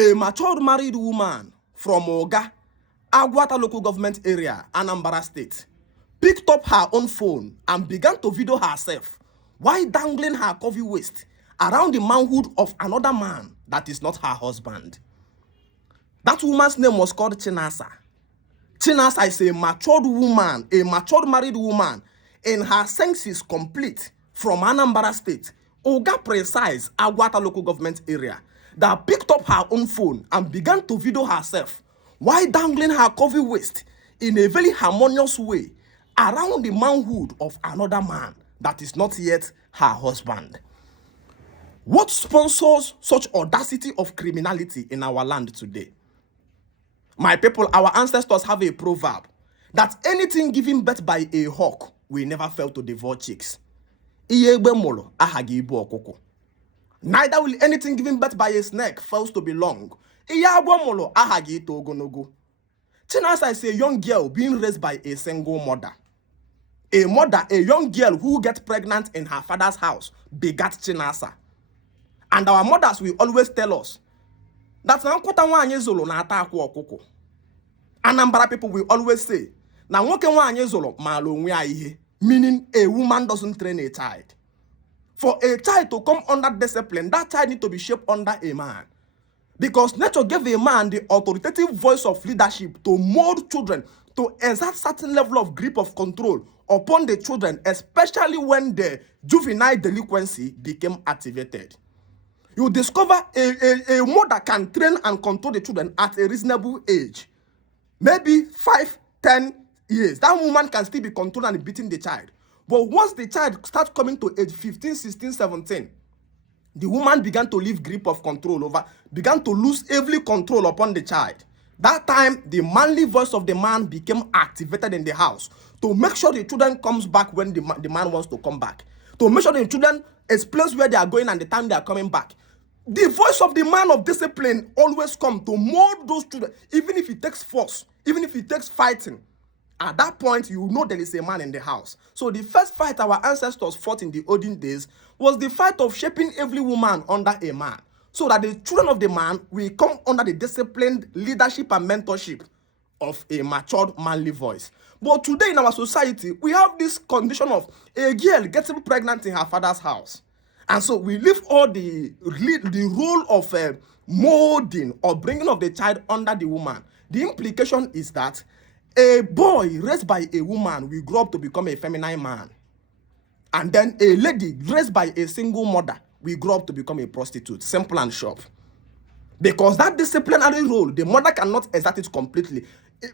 A matured married woman from Oga, Agwata local government area, Anambra state, picked up her own phone and began to video herself while dangling her curvy waist around the manhood of another man that is not her husband. That woman's name was called Chinasa. Chinasa is a matured woman, a matured married woman in her senses complete from Anambra state, Oga precise, Agwata local government area, that picked up her own phone and began to video herself while dangling her curvy waist in a very harmonious way around the manhood of another man that is not yet her husband. What sponsors such audacity of criminality in our land today? My people, our ancestors have a proverb that anything given birth by a hawk will never fail to devour chicks. Neither will anything given birth by a snake fail to be long. Chinasa is a young girl being raised by a single mother. A mother, a young girl who gets pregnant in her father's house, begat Chinasa. And our mothers will always tell us that Anambra people will always say, meaning a woman doesn't train a child. For a child to come under discipline, that child needs to be shaped under a man. Because nature gave a man the authoritative voice of leadership to mold children to exert certain level of grip of control upon the children, especially when the juvenile delinquency became activated. You discover a mother can train and control the children at a reasonable age. Maybe 5, 10 years. That woman can still be controlling and beating the child. But once the child starts coming to age 15, 16, 17, the woman began to lose grip of control over, began to lose every control upon the child. That time, the manly voice of the man became activated in the house to make sure the children comes back when the man wants to come back. To make sure the children explains where they are going and the time they are coming back. The voice of the man of discipline always comes to mold those children, even if it takes force, even if it takes fighting. At that point, you know there is a man in the house. So the first fight our ancestors fought in the olden days was the fight of shaping every woman under a man, so that the children of the man will come under the disciplined leadership and mentorship of a matured manly voice. But today in our society, we have this condition of a girl getting pregnant in her father's house. And so we leave all the role of molding or bringing of the child under the woman. The implication is that a boy raised by a woman will grow up to become a feminine man. And then a lady raised by a single mother will grow up to become a prostitute. Simple and short. Because that disciplinary role, the mother cannot exert it completely.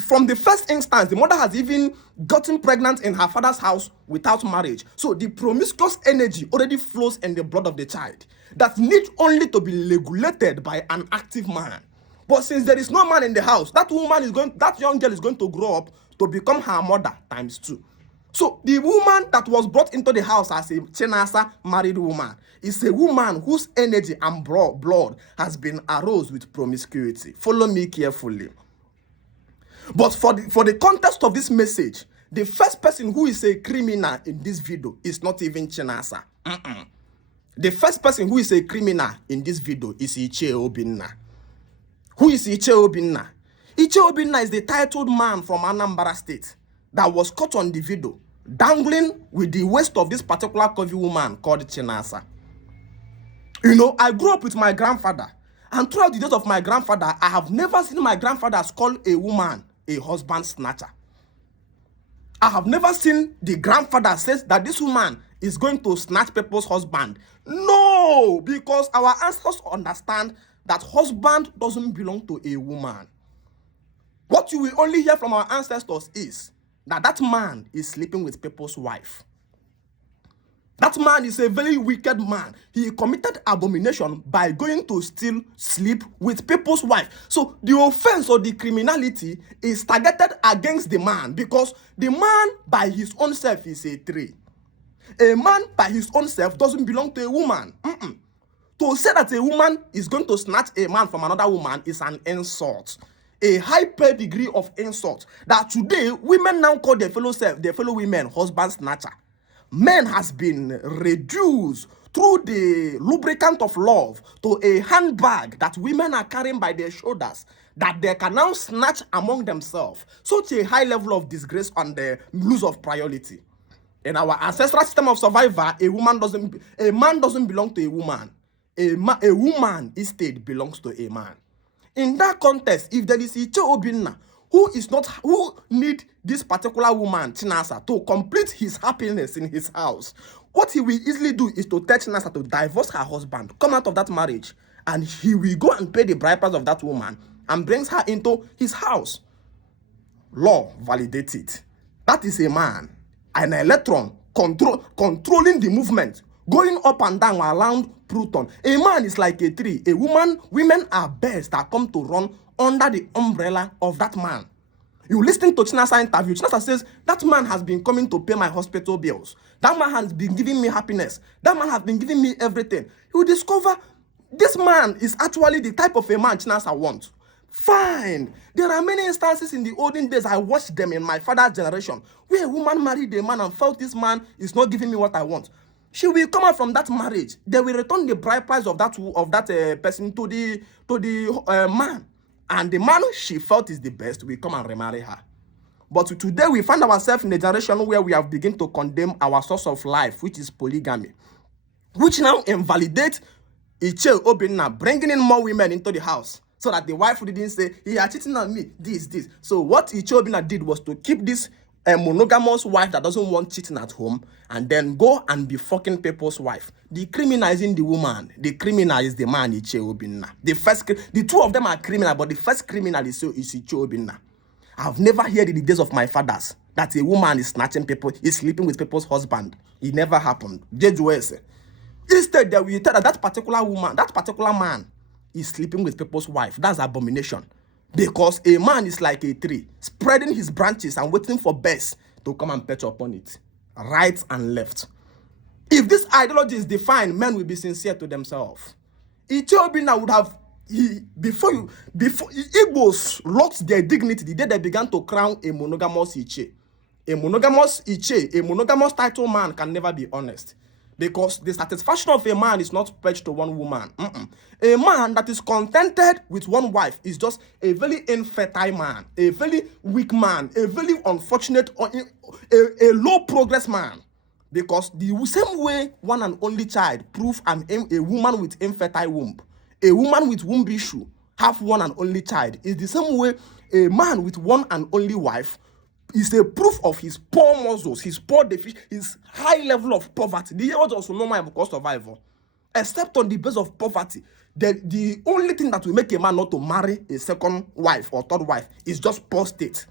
From the first instance, the mother has even gotten pregnant in her father's house without marriage. So the promiscuous energy already flows in the blood of the child that needs only to be regulated by an active man. But since there is no man in the house, that young girl is going to grow up to become her mother times 2. So the woman that was brought into the house as a Chinasa married woman is a woman whose energy and blood has been aroused with promiscuity. Follow me carefully. But for the context of this message, the first person who is a criminal in this video is not even Chinasa. The first person who is a criminal in this video is Ichie Obinna. Who is Ichie Obinna? Ichie Obinna is the titled man from Anambra state that was caught on the video dangling with the waist of this particular curvy woman called Chinasa. You know, I grew up with my grandfather, and throughout the days of my grandfather, I have never seen my grandfather call a woman a husband snatcher. I have never seen the grandfather says that this woman is going to snatch people's husband. No, because our ancestors understand that husband doesn't belong to a woman. What you will only hear from our ancestors is that man is sleeping with people's wife. That man is a very wicked man. He committed abomination by going to still sleep with people's wife. So the offense or the criminality is targeted against the man, because the man by his own self is a tree. A man by his own self doesn't belong to a woman. To say that a woman is going to snatch a man from another woman is an insult. A hyper degree of insult that today women now call their fellow women husband snatcher. Men has been reduced through the lubricant of love to a handbag that women are carrying by their shoulders that they can now snatch among themselves. Such a high level of disgrace and the lose of priority. In our ancestral system of survival, a man doesn't belong to a woman. A woman instead belongs to a man. In that context, if there is ichie obinna who need this particular woman, Chinasa, to complete his happiness in his house, what he will easily do is to tell Chinasa to divorce her husband, come out of that marriage, and he will go and pay the bride price of that woman and brings her into his house. Law validates it. That is a man, an electron controlling the movement, going up and down around Pluton. A man is like a tree. A woman, women are birds that come to run under the umbrella of that man. You listen to Chinasa interview. Chinasa says, that man has been coming to pay my hospital bills. That man has been giving me happiness. That man has been giving me everything. You discover this man is actually the type of a man Chinasa wants. Fine. There are many instances in the olden days, I watched them in my father's generation, where a woman married a man and felt this man is not giving me what I want. She will come out from that marriage. They will return the bride price of that person to the man. And the man she felt is the best will come and remarry her. But today we find ourselves in a generation where we have begun to condemn our source of life, which is polygamy, which now invalidates ichie obinna, bringing in more women into the house, so that the wife didn't say, he are cheating on me, this. So what ichie obinna did was to keep this monogamous wife that doesn't want cheating at home, and then go and be fucking people's wife. The criminal isn't the woman. The criminal is the man, ichie obinna. The two of them are criminal, but the first criminal is ichie obinna. I've never heard in the days of my fathers that a woman is snatching people, is sleeping with people's husband. It never happened. Instead, they will tell that particular woman, that particular man is sleeping with people's wife. That's abomination. Because a man is like a tree, spreading his branches and waiting for birds to come and perch upon it, right and left. If this ideology is defined, men will be sincere to themselves. Ichie obinna would have, before Igbos lost their dignity the day they began to crown a monogamous ichie. A monogamous title man can never be honest. Because the satisfaction of a man is not pledged to one woman. A man that is contented with one wife is just a very infertile man, a very weak man, a very unfortunate, a low progress man. Because the same way one and only child prove a woman with infertile womb, a woman with womb issue have one and only child, is the same way a man with one and only wife is a proof of his poor muscles, his poor deficiency, his high level of poverty. The years also know my because survival. Except on the base of poverty, the only thing that will make a man not to marry a second wife or third wife is just poor state.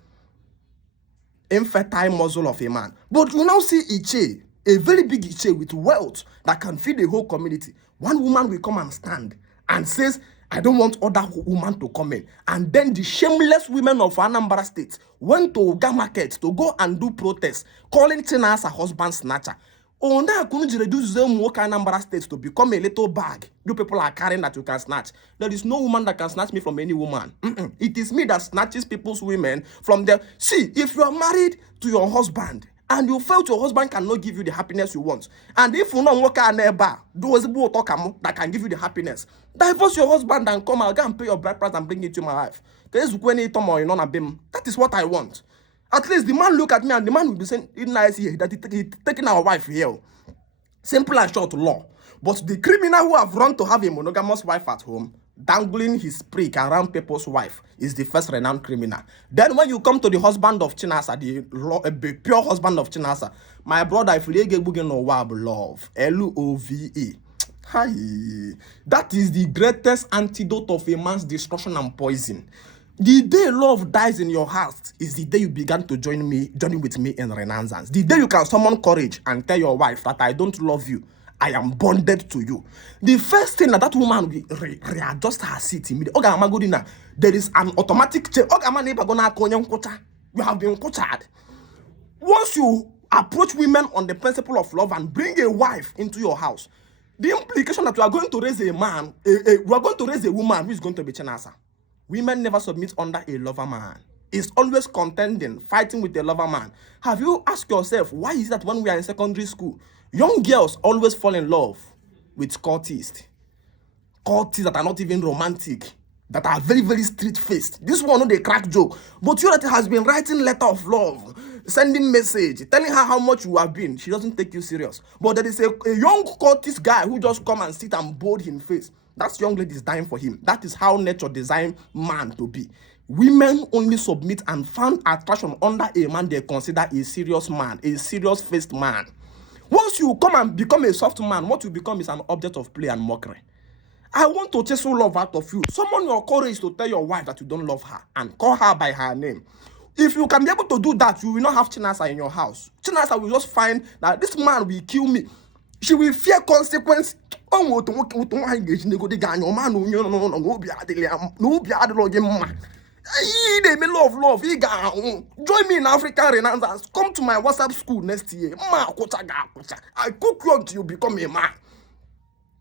Infertile muscle of a man. But you now see ichie, a very big ichie with wealth that can feed the whole community. One woman will come and stand and says, I don't want other women to come in. And then the shameless women of Anambra State went to Oga Market to go and do protests, calling Chinasa a husband snatcher. Onda couldn't reduce them work Anambra State to become a little bag you people are carrying that you can snatch. There is no woman that can snatch me from any woman. It is me that snatches people's women from their... See, if you are married to your husband, and you felt your husband cannot give you the happiness you want, and if you don't work that can give you the happiness, divorce your husband and come out and pay your bride price and bring it to my wife. That is what I want. At least the man look at me and the man will be saying, it's nice here that he taking our wife here. Simple and short law. But the criminal who have run to have a monogamous wife at home, dangling his prick around people's wife, is the first renowned criminal. Then when you come to the husband of Chinasa, the pure husband of Chinasa, my brother, if you get no wab love, Love. Hi. That is the greatest antidote of a man's destruction and poison. The day love dies in your heart is the day you began to join with me in Renaissance. The day you can summon courage and tell your wife that I don't love you, I am bonded to you. The first thing that woman will readjust her seat immediately. There is an automatic change. You have been coached. Once you approach women on the principle of love and bring a wife into your house, the implication that you are going to raise a man, we are going to raise a woman who is going to be Chinasa. Women never submit under a lover man. It's always contending, fighting with a lover man. Have you asked yourself, why is that when we are in secondary school, young girls always fall in love with cultists that are not even romantic, that are very, very street-faced. This one, no, they crack joke. But you that has been writing letter of love, sending message, telling her how much you have been. She doesn't take you serious. But there is a young cultist guy who just come and sit and bold his face. That young lady is dying for him. That is how nature designed man to be. Women only submit and find attraction under a man they consider a serious man, a serious-faced man. Once you come and become a soft man, what you become is an object of play and mockery. I want to chase love out of you. Summon your courage to tell your wife that you don't love her and call her by her name. If you can be able to do that, you will not have Chinasa in your house. Chinasa will just find that this man will kill me. She will fear consequence. Join me in African Renaissance. Come to my WhatsApp school next year. I cook you until you become a man.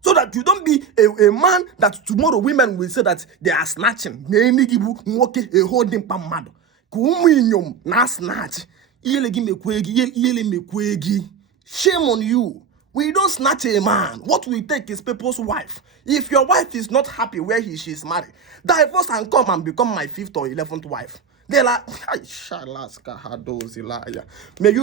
So that you don't be a man that tomorrow women will say that they are snatching. Shame on you. We don't snatch a man. What we take is people's wife. If your wife is not happy where she's married, divorce and come and become my 5th or 11th wife. They're like, may you